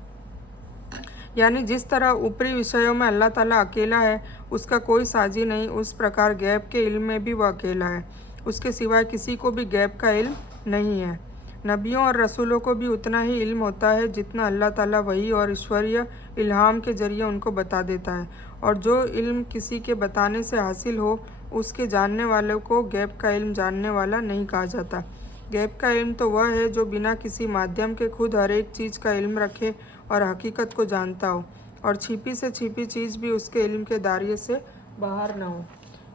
यानी जिस तरह ऊपरी विषयों में अल्लाह ताला अकेला है, उसका कोई साजी नहीं, उस प्रकार गैब के इल्म में भी वह अकेला है। उसके सिवाय किसी को भी गैब का इल्म नहीं है। नबियों और रसूलों को भी उतना ही इल्म होता है जितना अल्लाह ताला वही और ईश्वरीय इल्हाम के ज़रिए उनको बता देता है। और जो इल्म किसी के बताने से हासिल हो, उसके जानने वालों को गैब का इल्म जानने वाला नहीं कहा जाता। गैब का इल्म तो वह है जो बिना किसी माध्यम के खुद हर एक चीज़ का इल्म रखे और हकीकत को जानता हो, और छिपी से छिपी चीज़ भी उसके इल्म के दायरे से बाहर न हो।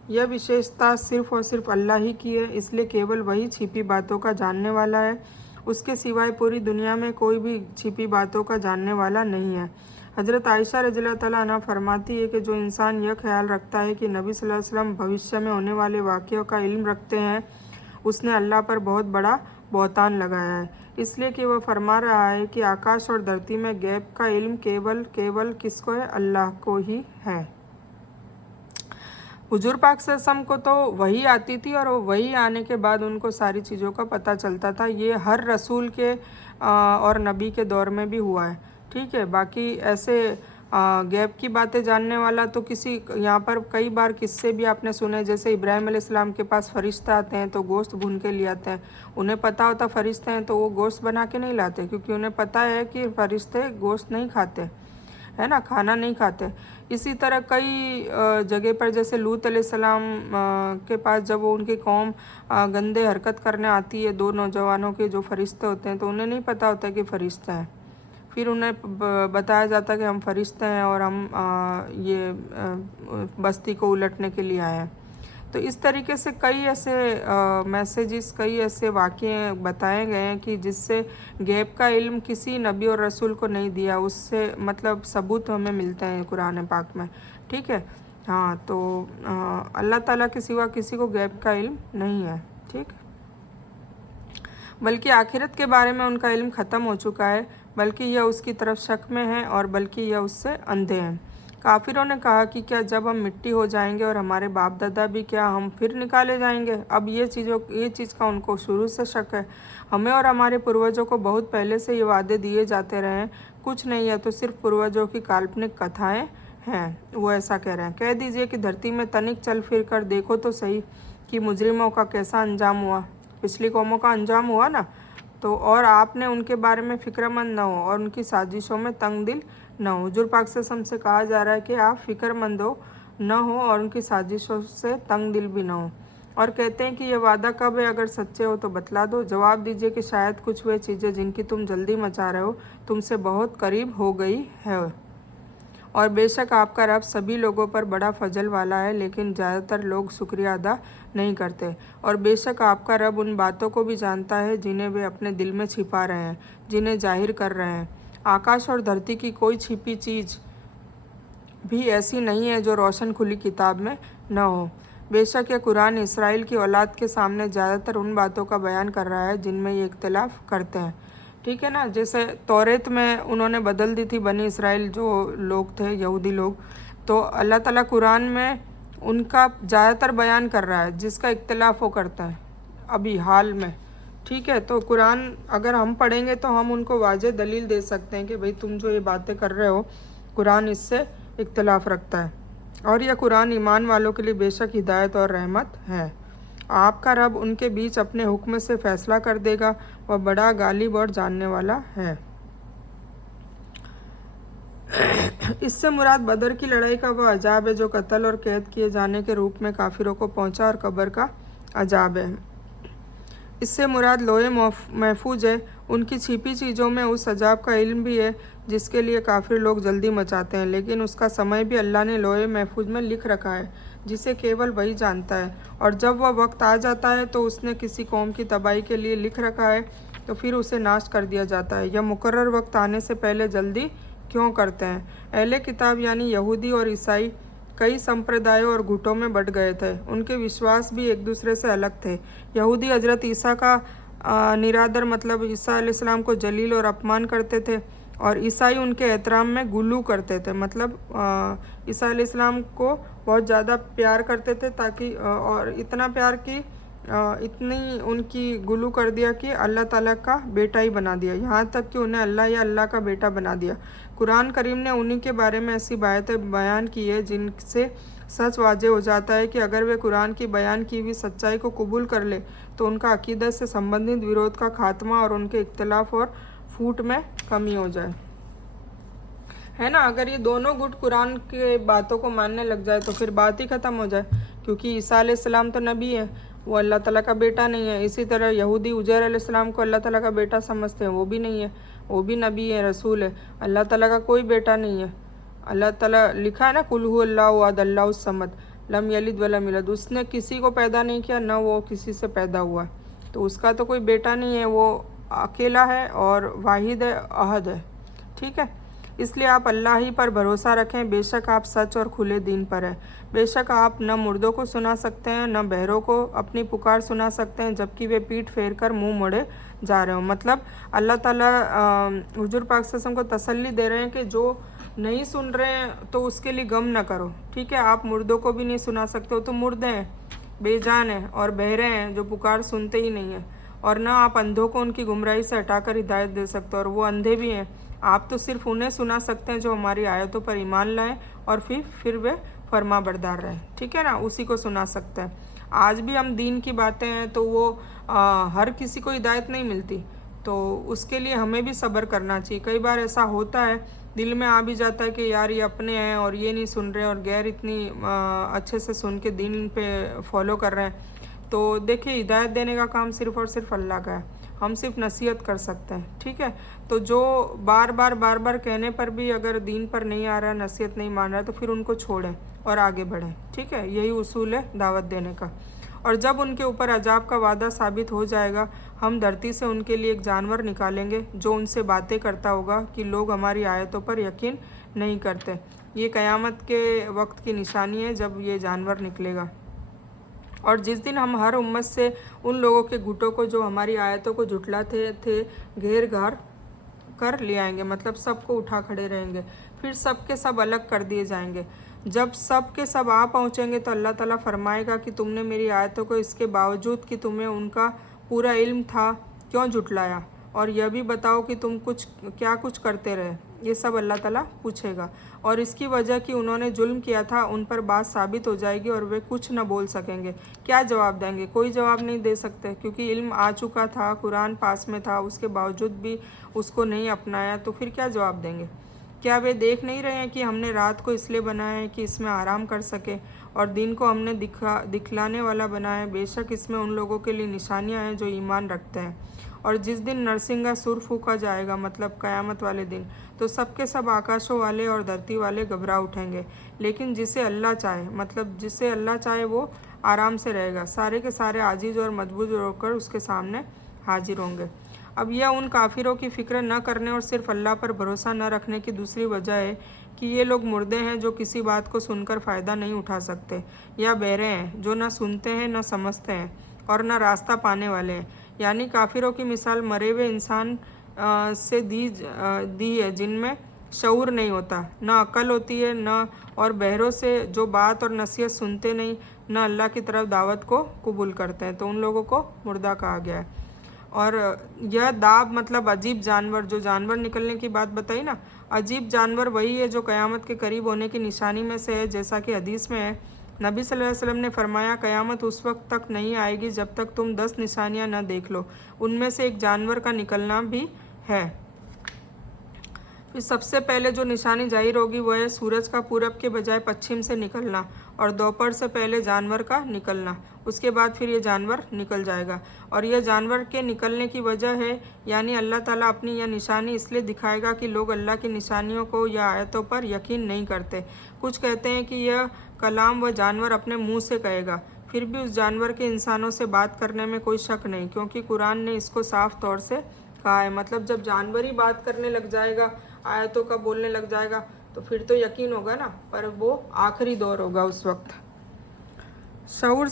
यह विशेषता सिर्फ़ और सिर्फ अल्लाह ही की है, इसलिए केवल वही छिपी बातों का जानने वाला है। उसके सिवाय पूरी दुनिया में कोई भी छिपी बातों का जानने वाला नहीं है। हज़रत आयशा रज़ियल्लाहु तआला अन्हा फरमाती है कि जो इंसान यह ख्याल रखता है कि नबी सल्लल्लाहु अलैहि वसल्लम भविष्य में होने वाले वाक़यों का इल्म रखते हैं, उसने अल्लाह पर बहुत बड़ा बहतान लगाया है। इसलिए कि वह फरमा रहा है कि आकाश और धरती में गैब का इल्म केवल किसको है? अल्लाह को ही है। हुजूर पाक सल्लल्लाहु अलैहि वसल्लम को तो वही आती थी और वही आने के बाद उनको सारी चीज़ों का पता चलता था। ये हर रसूल के और नबी के दौर में भी हुआ है, ठीक है। बाकी ऐसे गैब की बातें जानने वाला तो किसी, यहाँ पर कई बार किस्से भी आपने सुने, जैसे इब्राहिम अलैहिस्सलाम के पास फरिश्ता आते हैं तो गोश्त भून के ले आते हैं। उन्हें पता होता फरिश्ते हैं तो वो गोश्त बना के नहीं लाते, क्योंकि उन्हें पता है कि फरिश्ते गोश्त नहीं खाते। है ना, खाना नहीं खाते। इसी तरह कई जगह पर जैसे लूत अलैहिस्सलाम के पास जब वो उनकी कौम गंदे हरकत करने आती है, 2 नौजवानों के जो फरिश्ते होते हैं, तो उन्हें नहीं पता होता कि फरिश्ते हैं। फिर उन्हें बताया जाता है कि हम फरिश्ते हैं और हम ये बस्ती को उलटने के लिए आए हैं। तो इस तरीके से कई ऐसे मैसेजेस, कई ऐसे वाक़ये बताए गए हैं कि जिससे गैब का इल्म किसी नबी और रसूल को नहीं दिया, उससे मतलब सबूत हमें मिलते हैं कुरान पाक में। ठीक है, हाँ, तो अल्लाह ताला के सिवा किसी को गैब का इल्म नहीं है। ठीक, बल्कि आखिरत के बारे में उनका इल्म ख़त्म हो चुका है, बल्कि यह उसकी तरफ शक में है और बल्कि यह उससे अंधे हैं। काफिरों ने कहा कि क्या जब हम मिट्टी हो जाएंगे और हमारे बाप दादा भी, क्या हम फिर निकाले जाएंगे? अब ये चीज़ का उनको शुरू से शक है। हमें और हमारे पूर्वजों को बहुत पहले से ये वादे दिए जाते रहे हैं, कुछ नहीं है तो सिर्फ पूर्वजों की काल्पनिक कथाएं हैं। वो ऐसा कह रहे हैं। कह दीजिए कि धरती में तनिक चल फिर कर देखो तो सही कि मुजरिमों का कैसा अंजाम हुआ। पिछली कौमों का अंजाम हुआ ना, तो और आपने उनके बारे में फ़िक्रमंद न हो और उनकी साजिशों में तंग दिल न हो। हुजूर पाक सल्लल्लाहु अलैहि वसल्लम से कहा जा रहा है कि आप फ़िक्रमंद हो न हो और उनकी साजिशों से तंग दिल भी न हो। और कहते हैं कि यह वादा कब है, अगर सच्चे हो तो बतला दो। जवाब दीजिए कि शायद कुछ वे चीज़ें जिनकी तुम जल्दी मचा रहे हो तुमसे बहुत करीब हो गई है। और बेशक आपका रब सभी लोगों पर बड़ा फजल वाला है, लेकिन ज़्यादातर लोग शुक्रिया अदा नहीं करते। और बेशक आपका रब उन बातों को भी जानता है जिन्हें वे अपने दिल में छिपा रहे हैं, जिन्हें जाहिर कर रहे हैं। आकाश और धरती की कोई छिपी चीज़ भी ऐसी नहीं है जो रोशन खुली किताब में न हो। बेशक यह कुरान इसराइल की औलाद के सामने ज़्यादातर उन बातों का बयान कर रहा है जिनमें ये इख्तिलाफ़ करते हैं। ठीक है ना, जैसे तौरेत में उन्होंने बदल दी थी बनी इसराइल जो लोग थे, यहूदी लोग, तो अल्लाह ताला कुरान में उनका ज़्यादातर बयान कर रहा है जिसका इख्तिलाफ़ वो करता है अभी हाल में। ठीक है, तो कुरान अगर हम पढ़ेंगे तो हम उनको वाज़ेह दलील दे सकते हैं कि भाई तुम जो ये बातें कर रहे हो कुरान इससे इख्तिलाफ़ रखता है। और यह कुरान ईमान वालों के लिए बेशक हिदायत और रहमत है। आपका रब उनके बीच अपने हुक्म से फ़ैसला कर देगा, वह बड़ा गालिब और जानने वाला है। इससे मुराद बदर की लड़ाई का वह अजाब है जो कत्ल और कैद किए जाने के रूप में काफिरों को पहुंचा और कब्र का अजाब है। इससे मुराद लोहे महफूज है, उनकी छिपी चीज़ों में उस अजाब का इल्म भी है जिसके लिए काफिर लोग जल्दी मचाते हैं, लेकिन उसका समय भी अल्लाह ने लोहे महफूज में लिख रखा है जिसे केवल वही जानता है। और जब वह वक्त आ जाता है तो उसने किसी कौम की तबाही के लिए लिख रखा है तो फिर उसे नाश कर दिया जाता है। यह मुकर्रर वक्त आने से पहले जल्दी क्यों करते हैं? अहले किताब यानी यहूदी और ईसाई कई संप्रदायों और गुटों में बट गए थे। उनके विश्वास भी एक दूसरे से अलग थे। यहूदी हजरत ईसा का निरादर मतलब ईसा अलैहिस्सलाम को जलील और अपमान करते थे, और ईसाई उनके एहतराम में गुलू करते थे, मतलब ईसा अलैहिस्सलाम को बहुत ज़्यादा प्यार करते थे, ताकि और इतना प्यार कि इतनी उनकी गुलू कर दिया कि अल्लाह ताला का बेटा ही बना दिया, यहाँ तक कि उन्हें अल्लाह या अल्लाह का बेटा बना दिया। कुरान करीम ने उन्हीं के बारे में ऐसी बातें बयान की है जिनसे सच वाजे हो जाता है कि अगर वे कुरान की बयान की हुई सच्चाई को कबूल कर ले तो उनका अकीदत से संबंधित विरोध का खात्मा और उनके इख्तिलाफ और फूट में कमी हो जाए। है ना, अगर ये दोनों गुट कुरान के बातों को मानने लग जाए तो फिर बात ही ख़त्म हो जाए, क्योंकि ईसा अलैहिस्सलाम तो नबी है, वो अल्लाह ताला का बेटा नहीं है। इसी तरह यहूदी उजैर अलैहिस्सलाम को अल्लाह ताला का बेटा समझते हैं, वो भी नहीं है, वो भी नबी है, रसूल है। अल्लाह ताला का कोई बेटा नहीं है। अल्लाह ताला लिखा है ना, कुल हु अल्लाहु अहद अल्लाहु समद लम यलिद वलम यूलद, उसने किसी को पैदा नहीं किया, न वो किसी से पैदा हुआ, तो उसका तो कोई बेटा नहीं है, वो अकेला है और वाहिद है, अहद है। ठीक है, इसलिए आप अल्लाह ही पर भरोसा रखें, बेशक आप सच और खुले दीन पर हैं। बेशक आप न मुर्दों को सुना सकते हैं न बहरों को अपनी पुकार सुना सकते हैं जबकि वे पीठ फेर कर मुँह मोड़े जा रहे हो। मतलब अल्लाह ताला हुजूर पाक सल्लल्लाहु अलैहि वसल्लम को तसल्ली दे रहे हैं कि जो नहीं सुन रहे हैं तो उसके लिए गम ना करो। ठीक है, आप मुर्दों को भी नहीं सुना सकते हो, तो मुर्दे हैं, बेजान हैं और बहरे हैं जो पुकार सुनते ही नहीं हैं। और ना आप अंधों को उनकी गुमराही से हटाकर हिदायत दे सकते हो, और वो अंधे भी हैं। आप तो सिर्फ उन्हें सुना सकते हैं जो हमारी आयतों पर ईमान लाएं और फिर वे फरमा बरदार रहें। ठीक है ना, उसी को सुना सकते हैं। आज भी हम दीन की बातें हैं तो वो हर किसी को हिदायत नहीं मिलती। तो उसके लिए हमें भी सब्र करना चाहिए। कई बार ऐसा होता है, दिल में आ भी जाता है कि यार ये अपने हैं और ये नहीं सुन रहे, और गैर इतनी अच्छे से सुन के दीन पे फॉलो कर रहे हैं। तो देखिए, हिदायत देने का काम सिर्फ़ और सिर्फ अल्लाह का है, हम सिर्फ नसीहत कर सकते हैं, ठीक है। तो जो बार बार कहने पर भी अगर दीन पर नहीं आ रहा, नसीहत नहीं मान रहा, तो फिर उनको छोड़ें और आगे बढ़ें, ठीक है। यही उसूल है दावत देने का। और जब उनके ऊपर अजाब का वादा साबित हो जाएगा, हम धरती से उनके लिए एक जानवर निकालेंगे जो उनसे बातें करता होगा कि लोग हमारी आयतों पर यकीन नहीं करते। ये क़यामत के वक्त की निशानी है जब ये जानवर निकलेगा। और जिस दिन हम हर उम्मत से उन लोगों के गुटों को जो हमारी आयतों को झुटलाते थे घेर घार कर ले आएंगे, मतलब सबको उठा खड़े रहेंगे, फिर सब के सब अलग कर दिए जाएंगे। जब सब के सब आ पहुँचेंगे तो अल्लाह ताला फरमाएगा कि तुमने मेरी आयतों को इसके बावजूद कि तुम्हें उनका पूरा इल्म था क्यों झुटलाया, और यह भी बताओ कि तुम कुछ करते रहे। ये सब अल्लाह ताला पूछेगा, और इसकी वजह कि उन्होंने जुल्म किया था उन पर बात साबित हो जाएगी और वे कुछ न बोल सकेंगे। क्या जवाब देंगे? कोई जवाब नहीं दे सकते, क्योंकि इल्म आ चुका था, कुरान पास में था, उसके बावजूद भी उसको नहीं अपनाया, तो फिर क्या जवाब देंगे? क्या वे देख नहीं रहे हैं कि हमने रात को इसलिए बनाया है कि इसमें आराम कर सके, और दिन को हमने दिखलाने वाला बनाया है। बेशक इसमें उन लोगों के लिए निशानियां हैं जो ईमान रखते हैं। और जिस दिन नरसिंगा सुर फूका जाएगा, मतलब क़यामत वाले दिन, तो सबके सब आकाशों वाले और धरती वाले घबरा उठेंगे। लेकिन जिसे अल्लाह चाहे, मतलब जिसे अल्लाह चाहे वो आराम से रहेगा। सारे के सारे आजीज़ और मजबूत होकर उसके सामने हाजिर होंगे। अब यह उन काफिरों की फ़िक्र न करने और सिर्फ अल्लाह पर भरोसा न रखने की दूसरी वजह है कि ये लोग मुर्दे हैं जो किसी बात को सुनकर फ़ायदा नहीं उठा सकते, या बहरे हैं जो न सुनते हैं न समझते हैं और न रास्ता पाने वाले हैं। यानी काफिरों की मिसाल मरे हुए इंसान से दी है जिनमें शऊर नहीं होता, न अक्ल होती है, न और बहरों से जो बात और नसीहत सुनते नहीं, न अल्लाह की तरफ दावत को कबूल करते हैं, तो उन लोगों को मुर्दा कहा गया है। और यह दाब मतलब अजीब जानवर, जो जानवर निकलने की बात बताई ना, अजीब जानवर वही है जो क़यामत के करीब होने की निशानी में से है। जैसा कि हदीस में है, नबी सल्लल्लाहु अलैहि वसल्लम ने फरमाया, क़यामत उस वक्त तक नहीं आएगी जब तक तुम 10 निशानियां न देख लो, उनमें से एक जानवर का निकलना भी है। फिर सबसे पहले जो निशानी जाहिर होगी वह है सूरज का पूरब के बजाय पश्चिम से निकलना, और दोपहर से पहले जानवर का निकलना। उसके बाद फिर ये जानवर निकल जाएगा। और यह जानवर के निकलने की वजह है, यानी अल्लाह ताला अपनी यह निशानी इसलिए दिखाएगा कि लोग अल्लाह की निशानियों को या आयतों पर यकीन नहीं करते। कुछ कहते हैं कि यह कलाम वह जानवर अपने मुँह से कहेगा। फिर भी उस जानवर के इंसानों से बात करने में कोई शक नहीं, क्योंकि कुरान ने इसको साफ तौर से कहा है। मतलब जब जानवर ही बात करने लग जाएगा, आयतों का बोलने लग जाएगा, तो फिर तो यकीन होगा ना, पर वो आखिरी दौर होगा उस वक्त। सूर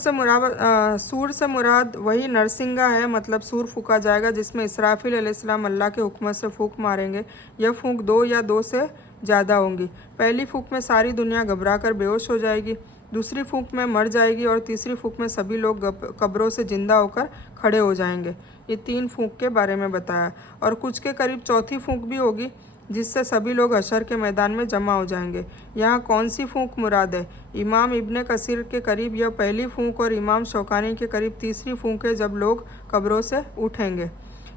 से मुराद वही नरसिंगा है, मतलब सूर फूका जाएगा जिसमें इसराफिल अलैहिस्सलाम अल्लाह के हुक्म से फूंक मारेंगे। यह फूंक 2 या 2 से ज़्यादा होंगी। पहली फूंक में सारी दुनिया घबरा कर बेहोश हो जाएगी, दूसरी फूंक में मर जाएगी, और तीसरी फूंक में सभी लोग कब्रों से जिंदा होकर खड़े हो जाएंगे। ये 3 फूंक के बारे में बताया। और कुछ के करीब चौथी फूंक भी होगी, जिससे सभी लोग हशर के मैदान में जमा हो जाएंगे। यहाँ कौन सी फूंक मुराद है? इमाम इब्ने कसीर के करीब यह पहली फूंक और इमाम शौकानी के करीब तीसरी फूंक है, जब लोग कब्रों से उठेंगे।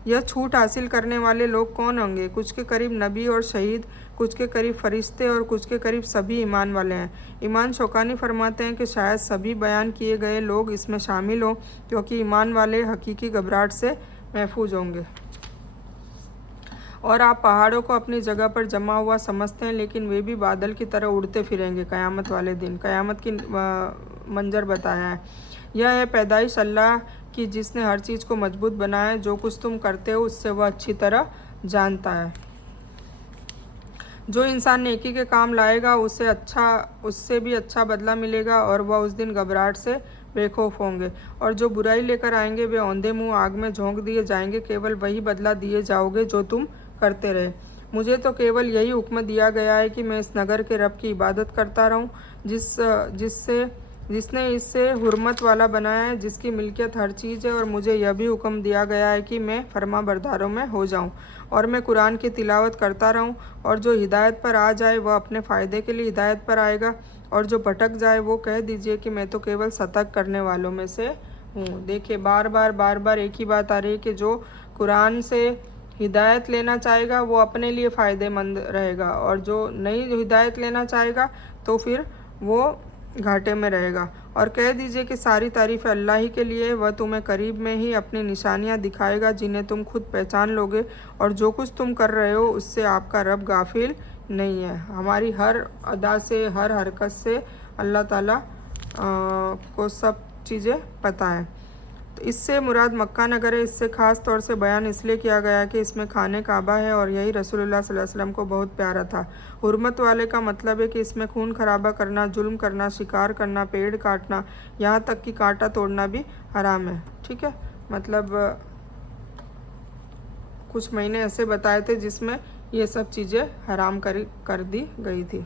यह छूट हासिल करने वाले लोग कौन होंगे? कुछ के करीब नबी और शहीद, कुछ के करीब फरिश्ते और कुछ के करीब सभी ईमान वाले हैं। इमाम शौकानी फरमाते हैं कि शायद सभी बयान किए गए लोग इसमें शामिल हों, क्योंकि ईमान वाले हकीकी घबराहट से महफूज होंगे। और आप पहाड़ों को अपनी जगह पर जमा हुआ समझते हैं, लेकिन वे भी बादल की तरह उड़ते फिरेंगे क़यामत वाले दिन। क़यामत की मंजर बताया है। यह है पैदाइश अल्लाह की, जिसने हर चीज़ को मजबूत बनाया है। जो कुछ तुम करते हो उससे वह अच्छी तरह जानता है। जो इंसान नेकी के काम लाएगा उससे भी अच्छा बदला मिलेगा, और वह उस दिन घबराहट से बेखौफ होंगे। और जो बुराई लेकर आएंगे वे औंधे मुँह आग में झोंक दिए जाएंगे। केवल वही बदला दिए जाओगे जो तुम करते रहे। मुझे तो केवल यही हुक्म दिया गया है कि मैं इस नगर के रब की इबादत करता रहूं, जिसने इससे हुर्मत वाला बनाया है, जिसकी मिल्कियत हर चीज़ है। और मुझे यह भी हुक्म दिया गया है कि मैं फरमा बरदारों में हो जाऊं, और मैं कुरान की तिलावत करता रहूं। और जो हिदायत पर आ जाए वह अपने फ़ायदे के लिए हिदायत पर आएगा, और जो भटक जाए वो कह दीजिए कि मैं तो केवल सतर्क करने वालों में से हूँ। देखिए, बार बार एक ही बात आ रही है कि जो कुरान से हिदायत लेना चाहेगा वो अपने लिए फ़ायदेमंद रहेगा, और जो नहीं हिदायत लेना चाहेगा तो फिर वो घाटे में रहेगा। और कह दीजिए कि सारी तारीफ़ अल्लाह ही के लिए, वह तुम्हें करीब में ही अपनी निशानियां दिखाएगा जिन्हें तुम खुद पहचान लोगे, और जो कुछ तुम कर रहे हो उससे आपका रब गाफिल नहीं है। हमारी हर अदा से, हर हरकत से अल्लाह ताला को सब चीज़ें पता है। तो इससे मुराद मक्का नगर है। इससे ख़ास तौर से बयान इसलिए किया गया कि इसमें खाने काबा है और यही रसूलुल्लाह सल्लल्लाहु अलैहि वसल्लम को बहुत प्यारा था। हुर्मत वाले का मतलब है कि इसमें खून खराबा करना, जुल्म करना, शिकार करना, पेड़ काटना, यहाँ तक कि कांटा तोड़ना भी हराम है। ठीक है, मतलब कुछ महीने ऐसे बताए थे जिसमें ये सब चीज़ें हराम कर दी गई थी।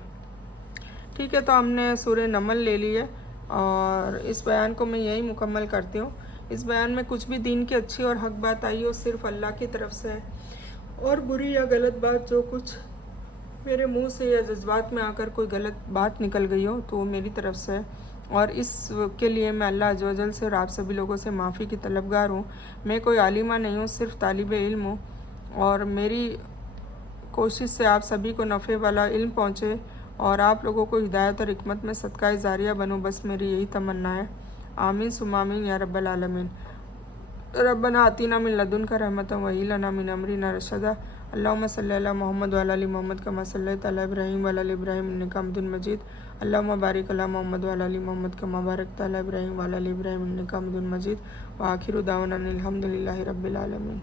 ठीक है, तो हमने सूरह नमल ले ली है और इस बयान को मैं यही मुकम्मल करती हूँ। इस बयान में कुछ भी दीन की अच्छी और हक बात आई हो सिर्फ अल्लाह की तरफ से है, और बुरी या गलत बात जो कुछ मेरे मुंह से या जज्बात में आकर कोई गलत बात निकल गई हो तो वो मेरी तरफ से है, और इसके लिए मैं अल्लाह अज़्ज़ व जल से और आप सभी लोगों से माफ़ी की तलबगार हूँ। मैं कोई आलिमा नहीं हूँ, सिर्फ तालिब इल्म हूँ, और मेरी कोशिश से आप सभी को नफ़े वाला इल्म पहुँचे और आप लोगों को हिदायत और हिकमत में सदका जारिया बनूँ, बस मेरी यही तमन्ना है। आमीन सुम्मा आमीन या रब्बल आलमीन। रब्बना आतीना मिन लदुनका रहमतन व हय्यि लना मिन अमरिना रशदा। अल्लाहुम्मा सल्लि अला मोहम्मद व अला आलि मोहम्मद कमा सल्लैता अला इब्राहीम व अला आलि इब्राहीम इन्नका हमीदुम मजीद। अल्लाहुम्मा बारिक अला मोहम्मद व अला आलि मोहम्मद कमा बारकता अला इब्राहीम व अला आलि इब्राहीम इन्नका हमीदुम मजीद। व आखिरु दावाना अनिल हम्दुलिल्लाहि रब्बिल आलमीन।